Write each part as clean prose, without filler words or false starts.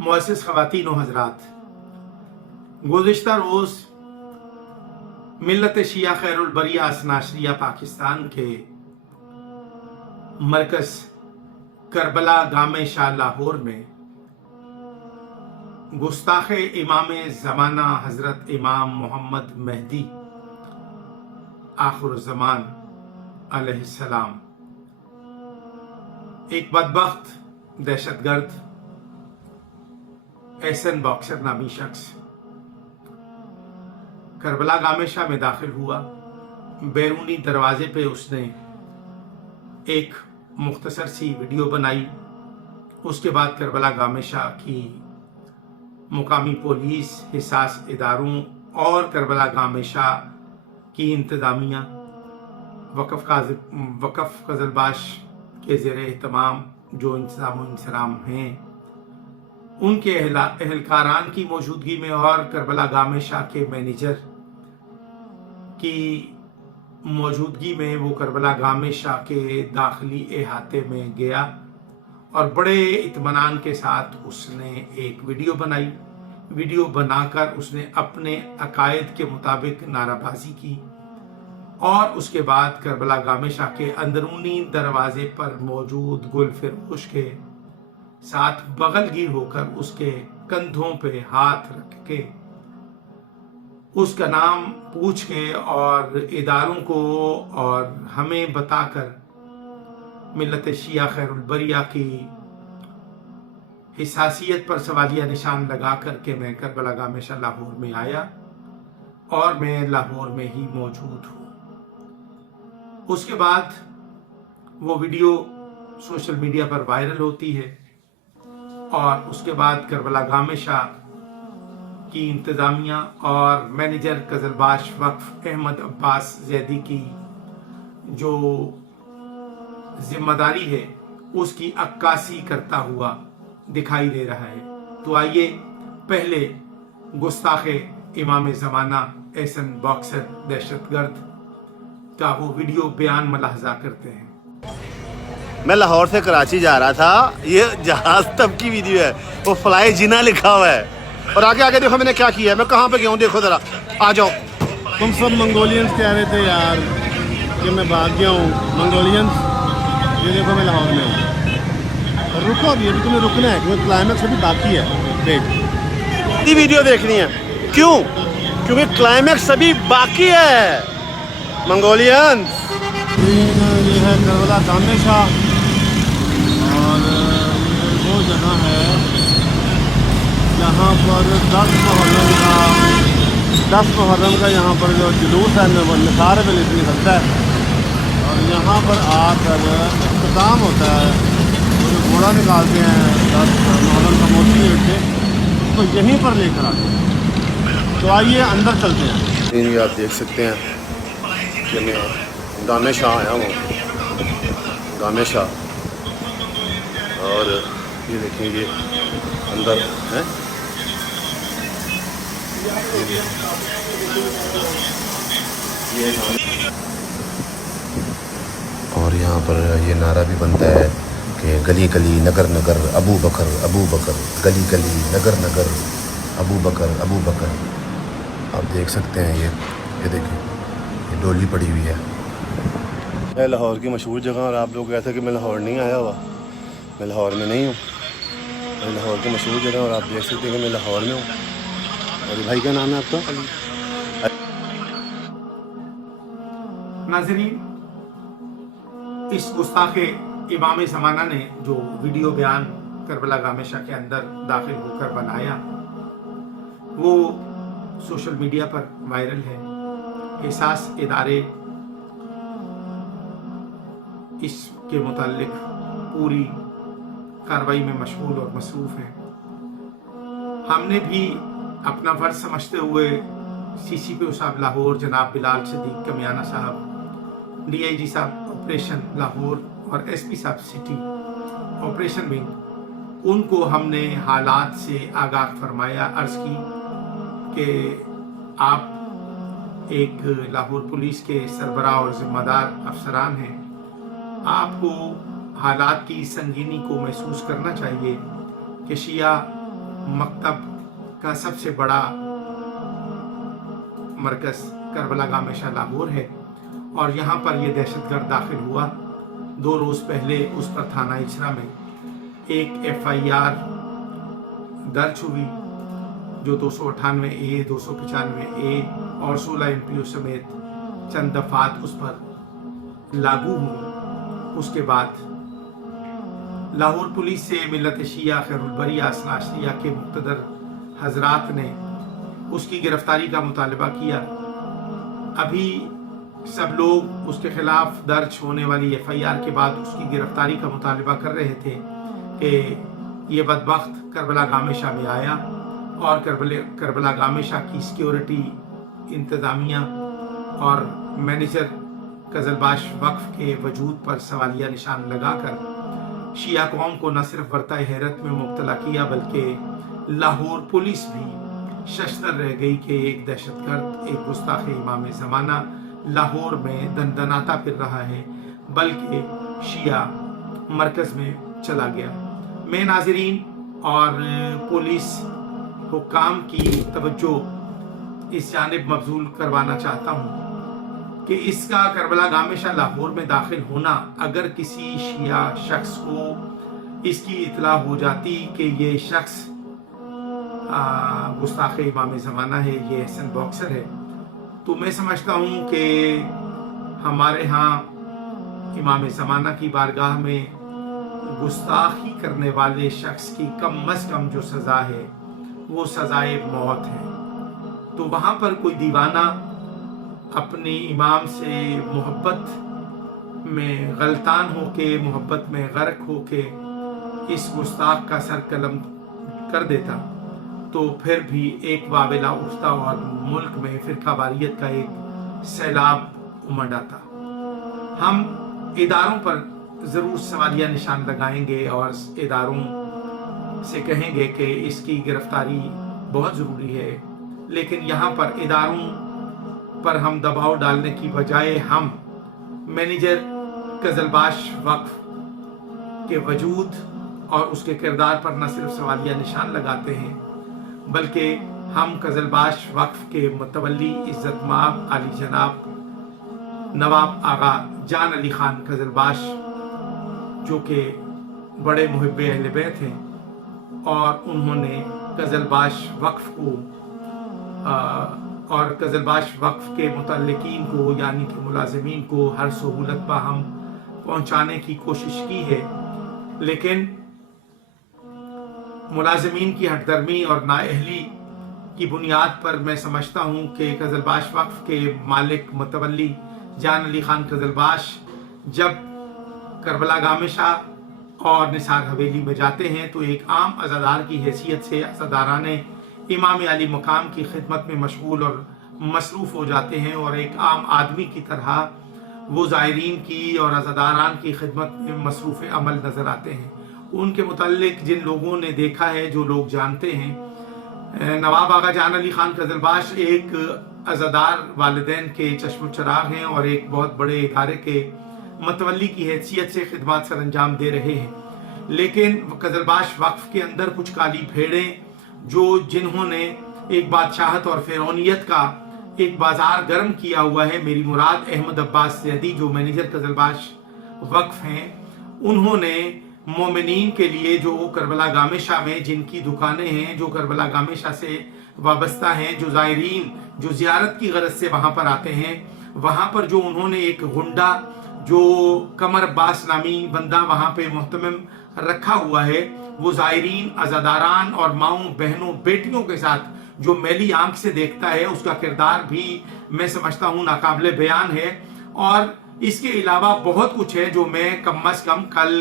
मुअज़्ज़िज़ ख़वातीन व हज़रात, गुज़िश्ता रोज़ मिल्लत शिया खैरुल बरिया असनाशरिया पाकिस्तान के मरकज़ करबला गामे शाह लाहौर में गुस्ताख़ इमाम ज़माना हज़रत इमाम मोहम्मद मेहदी आखिरुज़्ज़मान अलैहिस्सलाम एक बदबख्त दहशतगर्द एहसन बॉक्सर नामी शख्स करबला गामे शाह में दाखिल हुआ। बैरूनी दरवाजे पे उसने एक मुख्तसर सी वीडियो बनाई। उसके बाद करबला गामे शाह की मुकामी पुलिस, हिसास इदारों और करबला गामे शाह की इंतज़ामिया वक़फ़ क़ज़लबाश के ज़ेरे एहतमाम जो इंतज़ाम हैं उनके एहलकारान की मौजूदगी में और करबला गामे शाह के मैनेजर की मौजूदगी में वो करबला गामे शाह के दाखिली अहाते में गया और बड़े इत्मीनान के साथ उसने एक वीडियो बनाई। वीडियो बनाकर उसने अपने अकायद के मुताबिक नाराबाजी की और उसके बाद करबला गामे शाह के अंदरूनी दरवाजे पर मौजूद गुल फिरोश के साथ बगलगीर होकर उसके कंधों पे हाथ रख के उसका नाम पूछ के और इदारों को और हमें बताकर मिल्लत शिया खैरुल बरिया की हिसासियत पर सवालिया निशान लगा करके मैं करबला गामे शाह लाहौर में आया और मैं लाहौर में ही मौजूद हूँ। उसके बाद वो वीडियो सोशल मीडिया पर वायरल होती है और उसके बाद करबला गामे शाह की इंतज़ामिया और मैनेजर क़ज़लबाश वक्फ अहमद अब्बास ज़ैदी की जो जिम्मेदारी है उसकी अक्कासी करता हुआ दिखाई दे रहा है। तो आइए पहले गुस्ताख़ इमाम ज़माना एहसन बॉक्सर दहशतगर्द का वो वीडियो बयान मुलाहजा करते हैं। मैं लाहौर से कराची जा रहा था, ये जहाज तब की वीडियो है, वो फ्लाई जिना लिखा हुआ है और आगे आगे देखो मैंने क्या किया है, मैं कहाँ पे गया हूँ, देखो जरा आ जाओ। तुम सब मंगोलियंस कह रहे थे यार कि मैं भाग गया हूँ। मंगोलियंस ये देखो मैं लाहौर में हूँ और रुको अभी तुम्हें रुकना है क्योंकि क्लाइमैक्स अभी बाकी है। देख ये वीडियो देखनी है, क्यों? क्योंकि क्लाइमैक्स अभी बाकी है। मंगोलियंस ये है करबला गामे शाह और ये वो जगह है जहाँ पर 10 मुहर्रम का यहाँ पर जो जुलूस है निसार पे लिखनी सकता है और यहाँ पर आकर इख्तिताम होता है। वो जो घोड़ा निकालते हैं 10 मुहर्रम का मोती लेके तो यहीं पर लेकर आते हैं। तो आइए अंदर चलते हैं। ये आप देख सकते हैं कि मैं गामे शाह आया हूँ, गामे शाह, और ये देखें ये अंदर है, और यहाँ पर ये नारा भी बनता है कि गली गली नगर नगर अबू बकर अबू बकर, गली गली नगर नगर अबू बकर अबू बकर। आप देख सकते हैं ये देखें ये डोली पड़ी हुई है। है लाहौर की मशहूर जगह और आप लोग कहते हैं कि मैं लाहौर नहीं आया हुआ। मैं लाहौर में नहीं हूँ, मैं लाहौर की मशहूर जगह और आप देख सकते हैं कि मैं लाहौर में हूँ। और ये भाई का नाम है आपका? नाज़रीन, इस गुस्ताख़ इमाम ज़माना ने जो वीडियो बयान करबला गामे शाह के अंदर दाखिल होकर बनाया वो सोशल मीडिया पर वायरल है। हिसास इदारे इसके मुताल्लिक पूरी कार्रवाई में मशगूल और मसरूफ़ हैं। हमने भी अपना फ़र्ज़ समझते हुए CCPO साहब लाहौर जनाब बिलाल सदीक कमियाना साहब, DIG साहब ऑपरेशन लाहौर और SP साहब सिटी ऑपरेशन विंग, उनको हमने हालात से आगाह फरमाया, अर्ज़ की कि आप एक लाहौर पुलिस के सरबराह और ज़िम्मेदार अफसरान हैं, आपको हालात की संगीनी को महसूस करना चाहिए कि शिया मकतब का सबसे बड़ा मरकज़ करबला गामेशा लाहौर है और यहाँ पर यह दहशतगर्द दाखिल हुआ। 2 रोज़ पहले उस पर थाना इचरा में एक FIR दर्ज हुई जो 298A, 295A और 16 MPO समेत चंद दफात उस पर लागू हुई। उसके बाद लाहौर पुलिस से मिल्लत शिया खैरुल बरिया असनाशरिया के मुक़्तदर हजरात ने उसकी गिरफ्तारी का मुतालबा किया। अभी सब लोग उसके खिलाफ दर्ज होने वाली FIR के बाद उसकी गिरफ्तारी का मुतालबा कर रहे थे कि ये बदबख्त करबला गामेशा में आया और करबला गामेशा की सिक्योरिटी इंतज़ामिया और मैनेजर कज़लबाश वक्फ के वजूद पर सवालिया निशान लगाकर शिया कौम को न सिर्फ बरताए हैरत में मुब्तला किया बल्कि लाहौर पुलिस भी शशदर रह गई कि एक दहशतगर्द, एक गुस्ताख इमाम ज़माना लाहौर में दनदनाता फिर रहा है, बल्कि शिया मरकज़ में चला गया। मैं नाज़रीन और पुलिस हुक्काम की तवज्जो इस जानिब मबजूल करवाना चाहता हूँ कि इसका करबला गामेशा लाहौर में दाखिल होना, अगर किसी शिया शख्स को इसकी इतला हो जाती कि ये शख्स गुस्ताख इमाम ज़माना है, ये एहसन बॉक्सर है, तो मैं समझता हूँ कि हमारे यहाँ इमाम ज़माना की बारगाह में गुस्ताखी करने वाले शख्स की कम अज़ कम जो सज़ा है वो सज़ाए मौत है। तो वहाँ पर कोई दीवाना अपने इमाम से मोहब्बत में गलतान होके, मोहब्बत में गर्क होके इस गुस्ताख का सर कलम कर देता तो फिर भी एक वावेला उठता और मुल्क में फ़िरकावारियत का एक सैलाब उमड़ आता। हम इदारों पर ज़रूर सवालिया निशान लगाएंगे और इदारों से कहेंगे कि इसकी गिरफ्तारी बहुत ज़रूरी है, लेकिन यहाँ पर इदारों पर हम दबाव डालने की बजाय हम मैनेजर कज़लबाश वक्फ के वजूद और उसके किरदार पर न सिर्फ सवालिया निशान लगाते हैं बल्कि हम कज़लबाश वक्फ के मुतवल्ली इज़्ज़त माब आली जनाब नवाब आगा जान अली खान कज़लबाश, जो कि बड़े मुहिब्बे अहले बैत हैं और उन्होंने कज़लबाश वक्फ को और कज़लबाश वक्फ के मुतल्लिकीन को यानी कि मुलाजिमीन को हर सहूलत बाहम पहुँचाने की कोशिश की है, लेकिन मुलाजिमीन की हटदर्मी और नाअहली की बुनियाद पर मैं समझता हूँ कि कज़लबाश वक्फ के मालिक मुतवल्ली जान अली खान कज़लबाश जब करबला गामेशा और निसार हवेली में जाते हैं तो एक आम अज़ादार की हैसियत से अज़ादाराने इमाम अली मकाम की खिदमत में मशगूल और मसरूफ़ हो जाते हैं और एक आम आदमी की तरह वो ज़ायरीन की और अज़ादारान की खिदमत में मसरूफ़ अमल नज़र आते हैं। उनके मुताल्लिक जिन लोगों ने देखा है, जो लोग जानते हैं, नवाब आगा जान अली खान कज़लबाश एक अज़ादार वालिदैन के चश्म चराग हैं और एक बहुत बड़े इदारे के मतवल्ली की हैसियत से खिदमत सर अंजाम दे रहे हैं। लेकिन कज़लबाश वक्फ के अंदर कुछ काली भेड़ें जिन्होंने एक बादशाहत और फ़िरौनियत का एक बाजार गर्म किया हुआ है, मेरी मुराद अहमद अब्बास ज़ैदी जो मैनेजर कज़लबाश वक्फ हैं, उन्होंने मोमिनीन के लिए जो करबला गामेशा में जिनकी दुकानें हैं, जो करबला गामेशा से वाबस्ता हैं, जो ज़ायरीन जो ज़ियारत की गरज से वहाँ पर आते हैं, वहाँ पर जो उन्होंने एक गुंडा जो कमर अब्बास नामी बंदा वहाँ पे मुहतमिम रखा हुआ है, वो ज़ायरीन अज़ादारान और माओं बहनों बेटियों के साथ जो मैली आंख से देखता है, उसका किरदार भी मैं समझता हूँ नाकाबिले बयान है। और इसके अलावा बहुत कुछ है जो मैं कम अज़ कम कल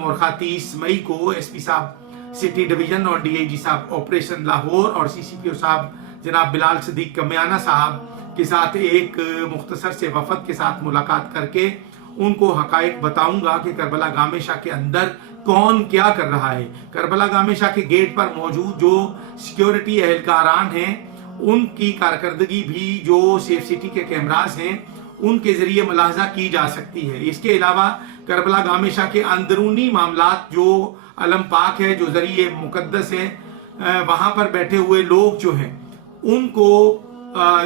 मुर्खा 30 मई को SP साहब सिटी डिवीज़न और DIG साहब ऑपरेशन लाहौर और CCPO साहब जनाब बिलाल सदीक कमियाना साहब के साथ एक मुख्तसर से वफद के साथ मुलाकात करके उनको हकायक बताऊंगा कि करबला गामेशा के अंदर कौन क्या कर रहा है। करबला गामेशा के गेट पर मौजूद जो सिक्योरिटी एहलकारान हैं, उनकी कारकर्दगी भी जो सेफ सिटी के कैमरास हैं उनके ज़रिए मुलाहजा की जा सकती है। इसके अलावा करबला गामेशा के अंदरूनी मामलात जो अलम पाक है, जो ज़रिए मुकद्दस है, वहाँ पर बैठे हुए लोग जो हैं उनको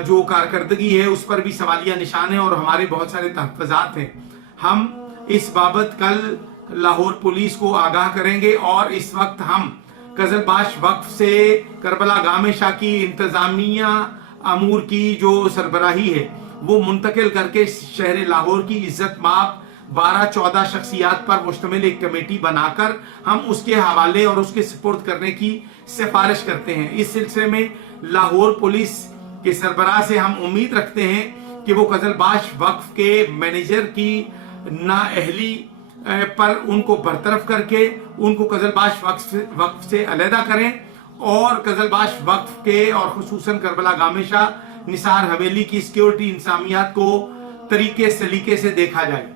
जो कारकर्दगी है उस पर भी सवालिया निशान है और हमारे बहुत सारे तहफ़्फ़ुज़ात हैं। हम इस बाबत कल लाहौर पुलिस को आगाह करेंगे और इस वक्त हम कज़लबाश वक्फ से करबला गामे शाह की इंतज़ामिया अमूर की जो सरबराही है वो मुंतकिल करके शहर लाहौर की इज्जत माप 12-14 शख्सियात पर मुश्तमिल एक कमेटी बनाकर हम उसके हवाले और उसके सुपुर्द करने की सिफारिश करते हैं। इस सिलसिले में लाहौर पुलिस के सरबराह से हम उम्मीद रखते हैं कि वो कज़लबाश वक्फ के मैनेजर की नाअहली पर उनको बरतरफ करके उनको कज़लबाश वक्फ से अलहदा करें और कज़लबाश वक्फ के और खुसूसन करबला गामे शाह निसार हवेली की सिक्योरिटी इंतजामियात को तरीके सलीके से देखा जाए।